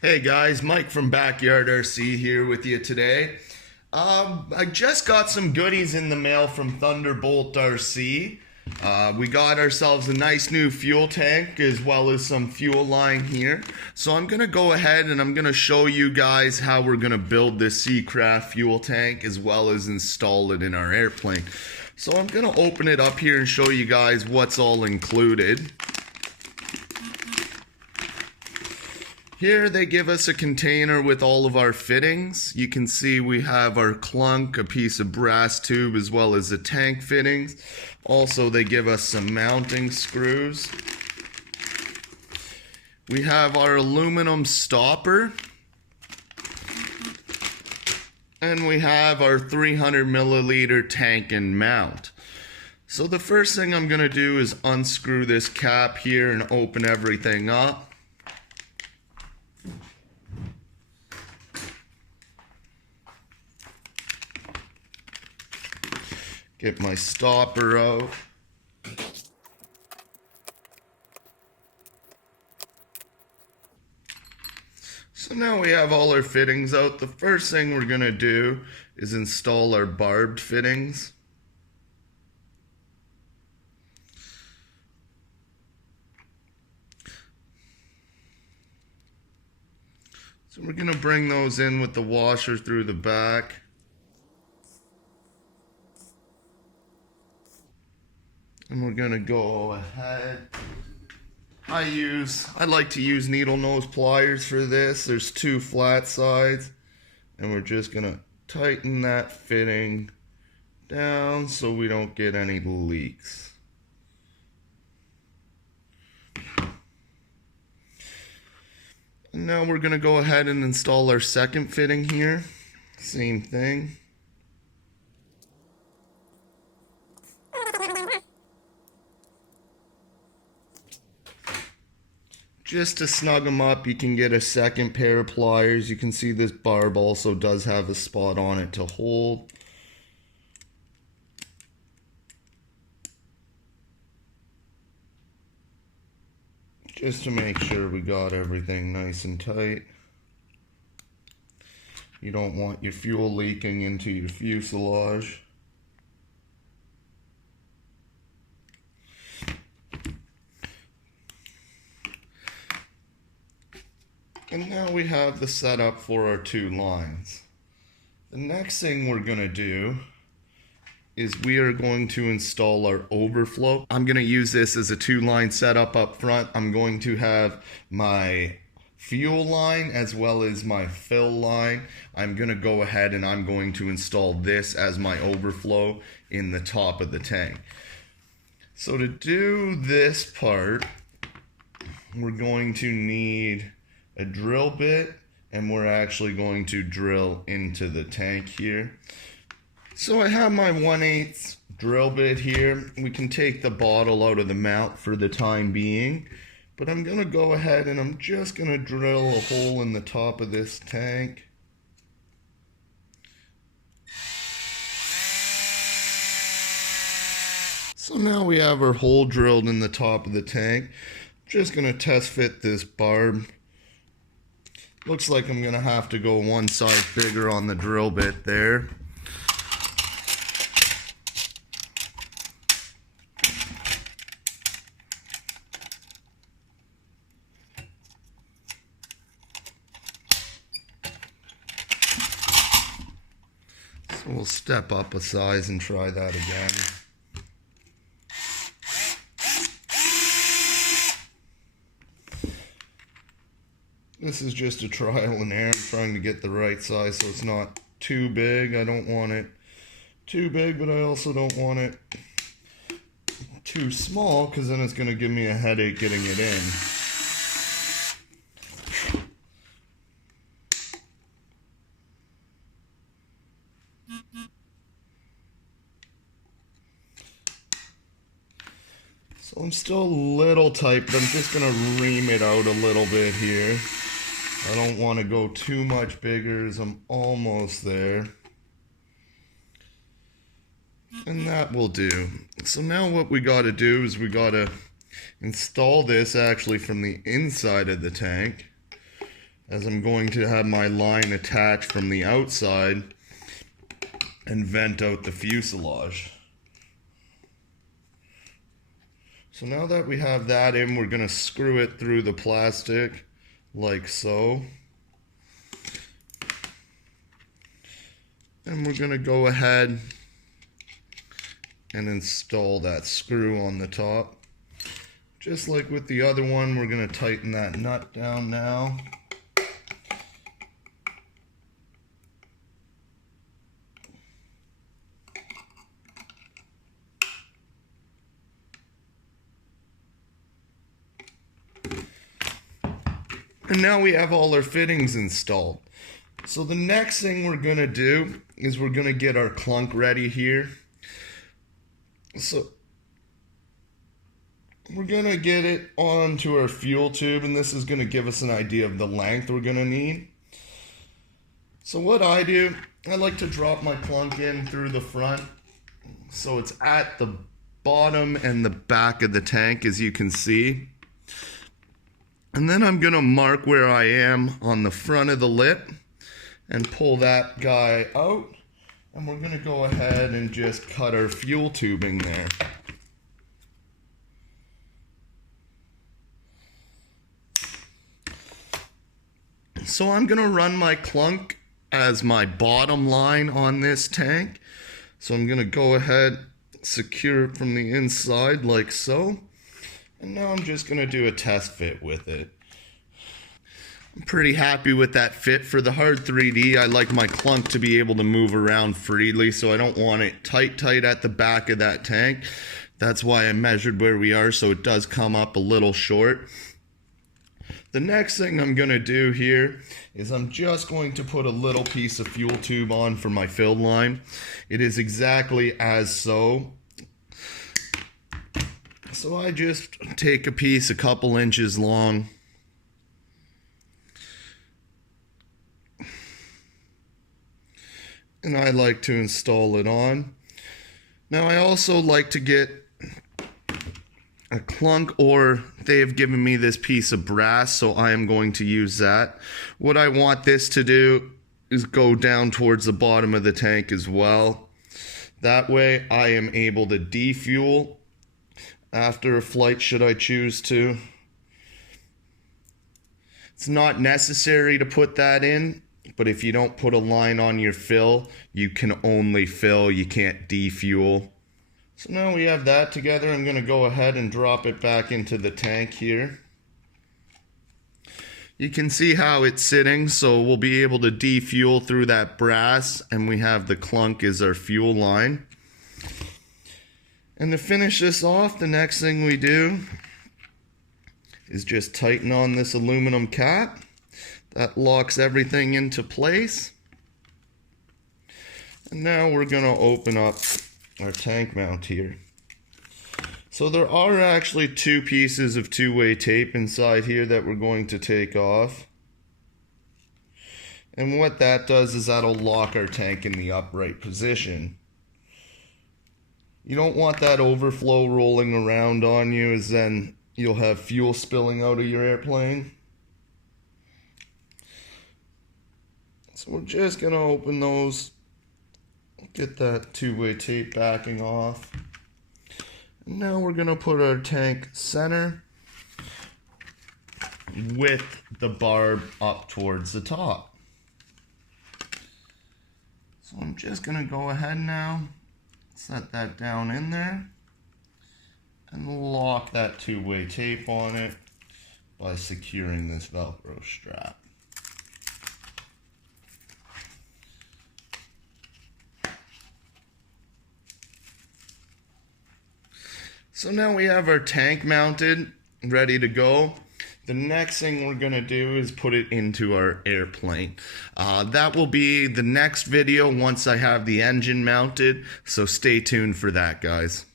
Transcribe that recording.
Hey guys, Mike from Backyard RC here with you today. I just got some goodies in the mail from Thunderbolt Rc. We got ourselves a nice new fuel tank as well as some fuel line here. So I'm going to go ahead and I'm going to show you guys how we're going to build this Seacraft fuel tank as well as install it in our airplane. So I'm going to open it up here and show you guys what's all included. Here they give us a container with all of our fittings. You can see we have our clunk, a piece of brass tube, as well as the tank fittings. Also, they give us some mounting screws. We have our aluminum stopper. And we have our 300 milliliter tank and mount. So the first thing I'm going to do is unscrew this cap here and open everything up. Get my stopper out. So now we have all our fittings out. The first thing we're going to do is install our barbed fittings. So we're going to bring those in with the washer through the back. And we're going to go ahead. I like to use needle nose pliers for this. There's two flat sides. And we're just going to tighten that fitting down so we don't get any leaks. And now we're going to go ahead and install our second fitting here. Same thing. Just to snug them up, you can get a second pair of pliers. You can see this barb also does have a spot on it to hold. Just to make sure we got everything nice and tight. You don't want your fuel leaking into your fuselage. And now we have the setup for our two lines. The next thing we're going to do is we are going to install our overflow. I'm going to use this as a two-line setup up front. I'm going to have my fuel line as well as my fill line. I'm going to go ahead and I'm going to install this as my overflow in the top of the tank. So to do this part, we're going to need a drill bit, and we're actually going to drill into the tank here. So I have my 1/8 drill bit here. We can take the bottle out of the mount for the time being, but I'm going to go ahead and I'm just going to drill a hole in the top of this tank. So now we have our hole drilled in the top of the tank. Just going to test fit this barb. Looks like I'm going to have to go one size bigger on the drill bit there. So we'll step up a size and try that again. This is just a trial and error. I'm trying to get the right size so it's not too big. I don't want it too big, but I also don't want it too small because then it's going to give me a headache getting it in. So I'm still a little tight, but I'm just going to ream it out a little bit here. I don't want to go too much bigger as I'm almost there. And that will do. So now what we got to do is we got to install this actually from the inside of the tank. as I'm going to have my line attached from the outside and vent out the fuselage. So now that we have that in, we're going to screw it through the plastic like so. And we're going to go ahead and install that screw on the top. Just like with the other one, we're going to tighten that nut down now. And now we have all our fittings installed. So the next thing we're going to do is we're going to get our clunk ready here. So we're going to get it onto our fuel tube, and this is going to give us an idea of the length we're going to need. So what I do, I like to drop my clunk in through the front, so it's at the bottom and the back of the tank, as you can see. And then I'm going to mark where I am on the front of the lip and pull that guy out. And we're going to go ahead and just cut our fuel tubing there. So I'm going to run my clunk as my bottom line on this tank. So I'm going to go ahead, secure it from the inside like so. And now I'm just going to do a test fit with it. I'm pretty happy with that fit. For the hard 3D, I like my clunk to be able to move around freely, so I don't want it tight at the back of that tank. That's why I measured where we are, so it does come up a little short. The next thing I'm going to do here is I'm just going to put a little piece of fuel tube on for my fill line. It is exactly as so. So I just take a piece a couple inches long, and I like to install it on. Now I also like to get a clunk, or they have given me this piece of brass, so I am going to use that. What I want this to do is go down towards the bottom of the tank as well. That way I am able to defuel after a flight, should I choose to. It's not necessary to put that in, but if you don't put a line on your fill, you can only fill, you can't defuel. So now we have that together. I'm going to go ahead and drop it back into the tank here. You can see how it's sitting, so we'll be able to defuel through that brass, and we have the clunk as our fuel line. And to finish this off, the next thing we do is just tighten on this aluminum cap. That locks everything into place. And now we're going to open up our tank mount here. So there are actually two pieces of two-way tape inside here that we're going to take off. And what that does is that'll lock our tank in the upright position. You don't want that overflow rolling around on you, as then you'll have fuel spilling out of your airplane. So we're just going to open those, get that two-way tape backing off. And now we're going to put our tank center with the barb up towards the top. So I'm just going to go ahead now, set that down in there, and lock that two-way tape on it by securing this Velcro strap. So now we have our tank mounted, ready to go. The next thing we're going to do is put it into our airplane. That will be the next video once I have the engine mounted, so stay tuned for that, guys.